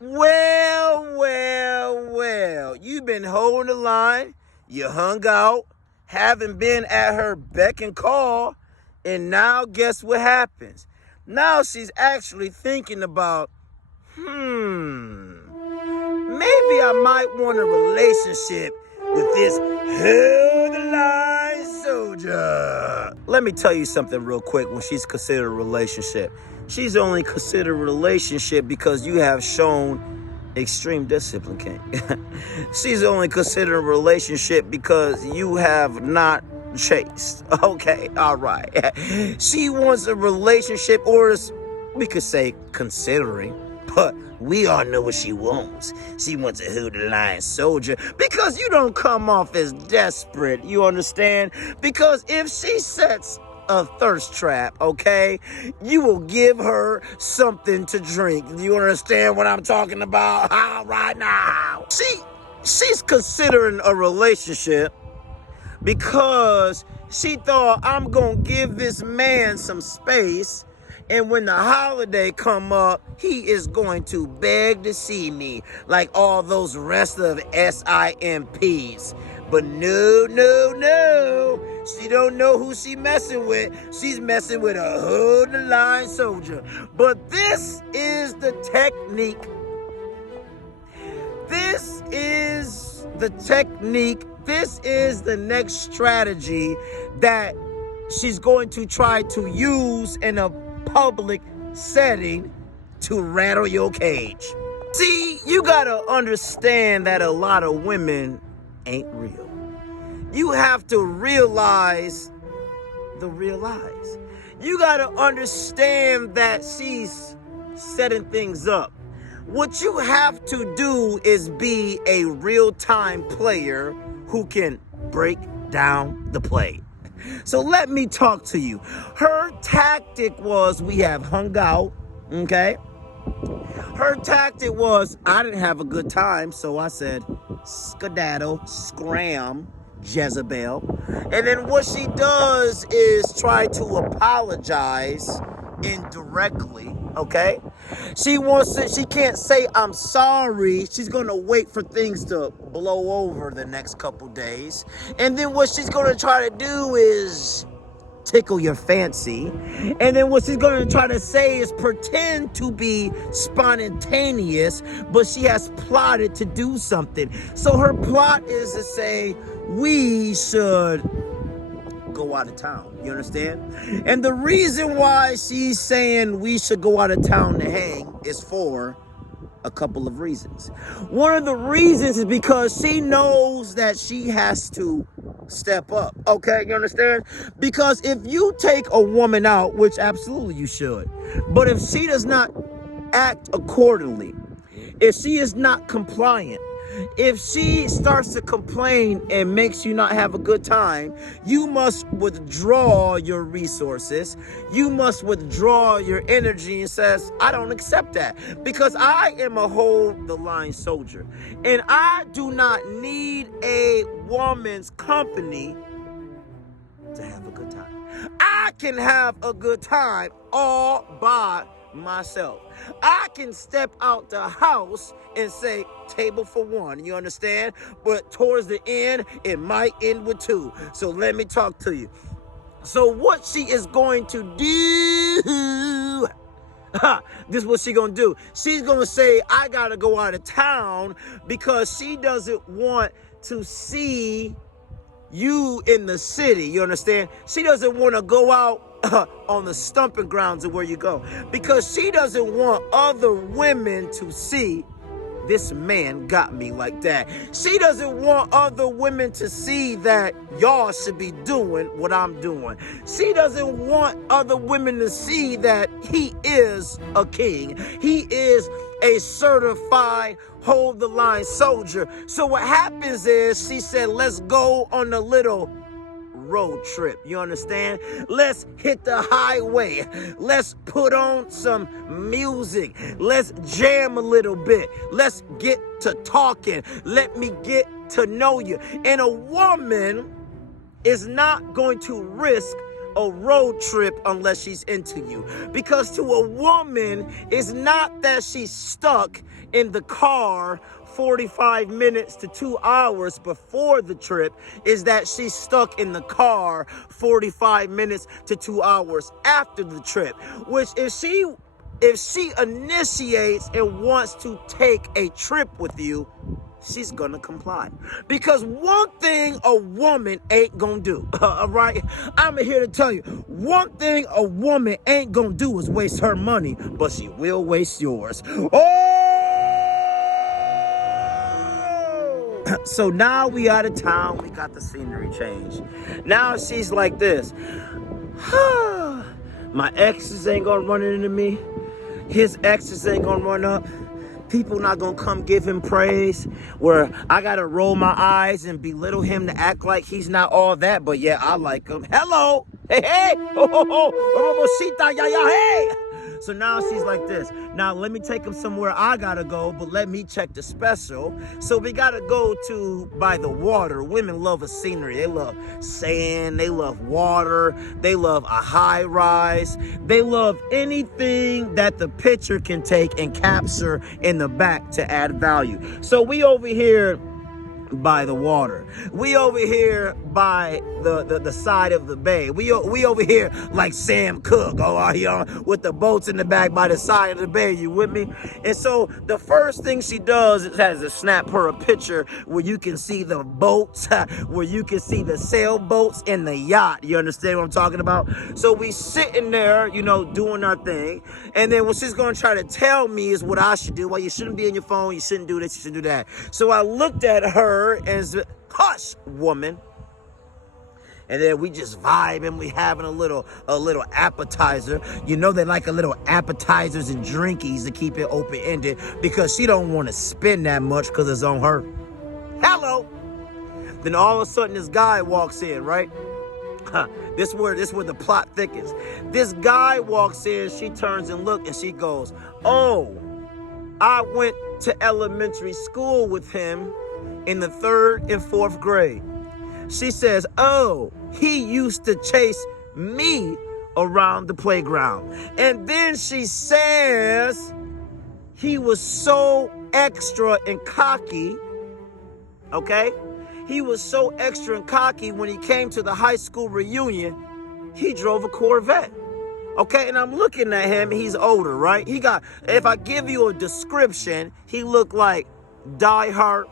Well. You've been holding the line. You hung out, haven't been at her beck and call, and now guess what happens? Now she's actually thinking about, maybe I might want a relationship with this hold the line soldier. Let me tell you something real quick. When she's considered a relationship, she's only considered a relationship because you have shown extreme discipline, King. She's only considered a relationship because you have not chased. Okay, all right. She wants a relationship, or we could say considering, but we all know what she wants. She wants a hold the line soldier because you don't come off as desperate. You understand? Because if she sets a thirst trap, okay, you will give her something to drink. You understand what I'm talking about? Right now. She's considering a relationship because she thought, I'm gonna give this man some space, and when the holiday come up, he is going to beg to see me like all those rest of SIMPs. But no. She don't know who she messing with. She's messing with a hold the line soldier. But this is the technique. This is the technique. This is the next strategy that she's going to try to use in a public setting to rattle your cage. See, you gotta understand that a lot of women ain't real. You have to realize the real lies. You gotta understand that she's setting things up. What you have to do is be a real-time player who can break down the play. So let me talk to you. Her tactic was, we have hung out, okay? Her tactic was, I didn't have a good time, so I said, skedaddle, scram, Jezebel. And then what she does is try to apologize indirectly, okay? She can't say, I'm sorry. She's gonna wait for things to blow over the next couple days. And then what she's gonna try to do is tickle your fancy. And then what she's gonna try to say is pretend to be spontaneous, but she has plotted to do something. So her plot is to say, we should go out of town. You understand? And the reason why she's saying we should go out of town to hang is for a couple of reasons. One of the reasons is because she knows that she has to step up. Okay, you understand? Because if you take a woman out, which absolutely you should, but if she does not act accordingly, if she is not compliant, if she starts to complain and makes you not have a good time, you must withdraw your resources. You must withdraw your energy and says, I don't accept that because I am a hold the line soldier. And I do not need a woman's company to have a good time. I can have a good time all by myself. I can step out the house and say table for one, you understand? But towards the end, it might end with two. So let me talk to you. So what she is going to do, this is what she's going to do. She's going to say, I got to go out of town because she doesn't want to see you in the city, you understand? She doesn't want to go out on the stumping grounds of where you go because she doesn't want other women to see this man got me like that. She doesn't want other women to see that y'all should be doing what I'm doing. She doesn't want other women to see that he is a king. He is a certified hold the line soldier. So what happens is she said, let's go on a little road trip. You understand? Let's hit the highway. Let's put on some music. Let's jam a little bit. Let's get to talking. Let me get to know you. And a woman is not going to risk a road trip unless she's into you. Because to a woman, it's not that she's stuck. in the car 45 minutes to 2 hours before the trip is that she's stuck in the car 45 minutes to 2 hours after the trip, which if she initiates and wants to take a trip with you, she's gonna comply. Because one thing a woman ain't gonna do, all right? I'm here to tell you, one thing a woman ain't gonna do is waste her money, but she will waste yours. Oh! So now we out of town, we got the scenery change. Now she's like this. My exes ain't gonna run into me. His exes ain't gonna run up. People not gonna come give him praise, where I gotta roll my eyes and belittle him to act like he's not all that, but yeah, I like him. Hello, hey, hey, oh, yeah, yeah, hey. So now she's like this. Now let me take him somewhere I gotta go, but let me check the special. So we gotta go to by the water. Women love a scenery. They love sand. They love water. They love a high rise. They love anything that the picture can take and capture in the back to add value. So we over here by the water. We over here by the side of the bay. We over here like Sam Cooke, with the boats in the back by the side of the bay. You with me? And so the first thing she does is has to snap her a picture where you can see the boats, where you can see the sailboats and the yacht. You understand what I'm talking about? So we sitting there, doing our thing. And then what she's gonna try to tell me is what I should do. Well, you shouldn't be on your phone. You shouldn't do this. You shouldn't do that. So I looked at her as, hush, woman. And then we just vibing, we having a little appetizer. They like a little appetizers and drinkies to keep it open-ended because she don't want to spend that much because it's on her. Hello. Then all of a sudden this guy walks in, right? This where the plot thickens. This guy walks in, she turns and looks, and she goes, oh, I went to elementary school with him in the 3rd and 4th grade. She says, oh, he used to chase me around the playground. And then she says he was so extra and cocky, okay? He was so extra and cocky when he came to the high school reunion, he drove a Corvette. Okay, and I'm looking at him, he's older, right? If I give you a description, he looked like Die Hard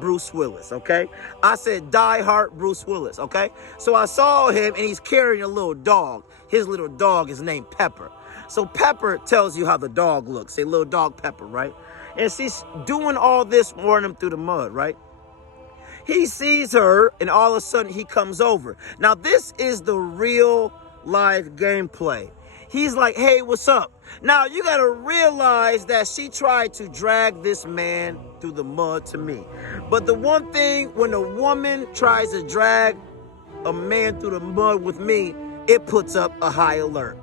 Bruce Willis, okay? I said Die Hard Bruce Willis, okay? So I saw him, and he's carrying a little dog. His little dog is named Pepper. So Pepper tells you how the dog looks. Say little dog Pepper, right? And she's doing all this, running him through the mud, right? He sees her, and all of a sudden, he comes over. Now, this is the real live gameplay. He's like, hey, what's up? Now, you got to realize that she tried to drag this man through the mud to me. But the one thing, when a woman tries to drag a man through the mud with me, it puts up a high alert.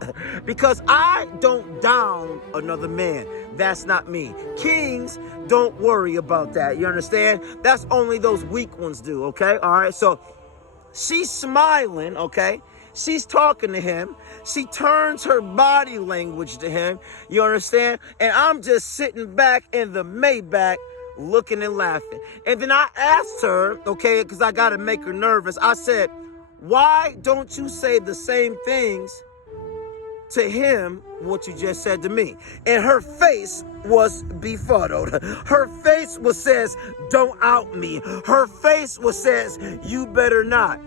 Because I don't down another man. That's not me. Kings don't worry about that. You understand? That's only those weak ones do, okay? All right, so she's smiling, okay? She's talking to him. She turns her body language to him. You understand? And I'm just sitting back in the Maybach looking and laughing. And then I asked her, okay, because I got to make her nervous. I said, why don't you say the same things to him what you just said to me? And her face was befuddled. Her face says, don't out me. Her face says, you better not.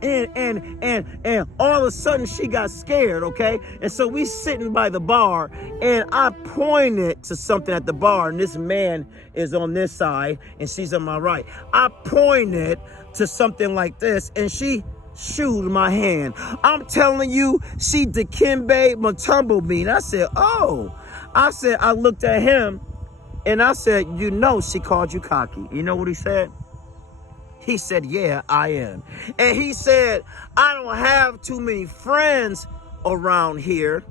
And all of a sudden she got scared, okay? And so we sitting by the bar, and I pointed to something at the bar, and this man is on this side and she's on my right. I pointed to something like this, and she shooed my hand. I'm telling you, she Dikembe Mutombo me. And I said, oh. I looked at him and I said, she called you cocky. You know what he said? He said, yeah, I am. And he said, I don't have too many friends around here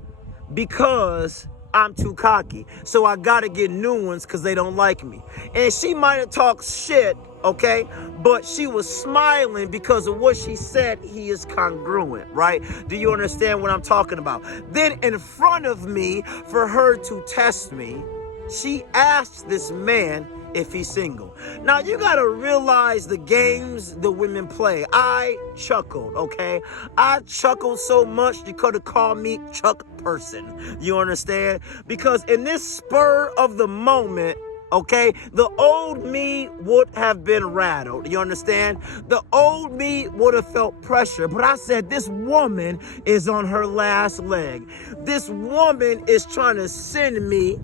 because I'm too cocky. So I got to get new ones because they don't like me. And she might have talked shit, okay? But she was smiling because of what she said. He is congruent, right? Do you understand what I'm talking about? Then in front of me, for her to test me, She asked this man if he's single. Now, you got to realize the games the women play. I chuckled, okay? I chuckled so much you could have called me Chuck Person. You understand? Because in this spur of the moment, okay, the old me would have been rattled. You understand? The old me would have felt pressure. But I said, this woman is on her last leg. This woman is trying to send me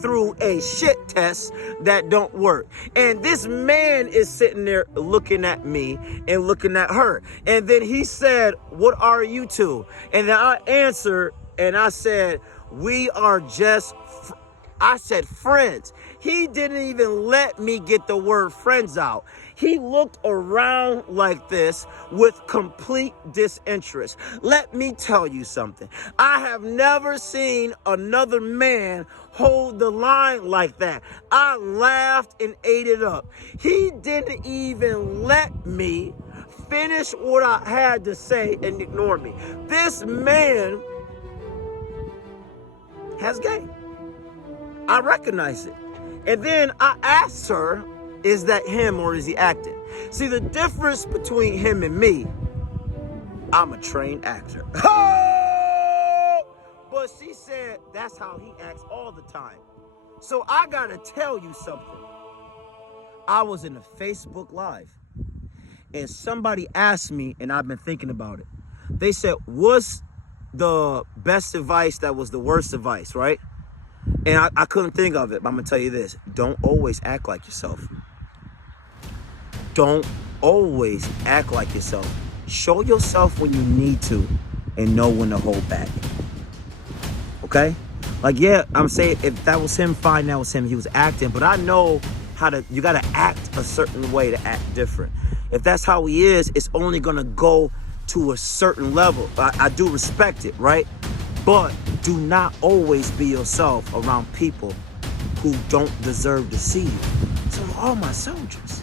through a shit test that don't work. And this man is sitting there looking at me and looking at her. And then he said, what are you two? And then I answered and I said, we are just, I said friends. He didn't even let me get the word friends out. He looked around like this with complete disinterest. Let me tell you something. I have never seen another man hold the line like that. I laughed and ate it up. He didn't even let me finish what I had to say and ignore me. This man has game. I recognize it. And then I asked her, is that him or is he acting? See, the difference between him and me, I'm a trained actor. Oh! But she said that's how he acts all the time. So I gotta tell you something. I was in a Facebook Live and somebody asked me, and I've been thinking about it. They said, what's the best advice that was the worst advice, right? And I couldn't think of it, but I'm going to tell you this. Don't always act like yourself. Don't always act like yourself. Show yourself when you need to and know when to hold back. Okay? Like, yeah, I'm saying if that was him, fine, that was him. He was acting. But I know you got to act a certain way to act different. If that's how he is, it's only going to go to a certain level. I do respect it, right? But do not always be yourself around people who don't deserve to see you. So all my soldiers.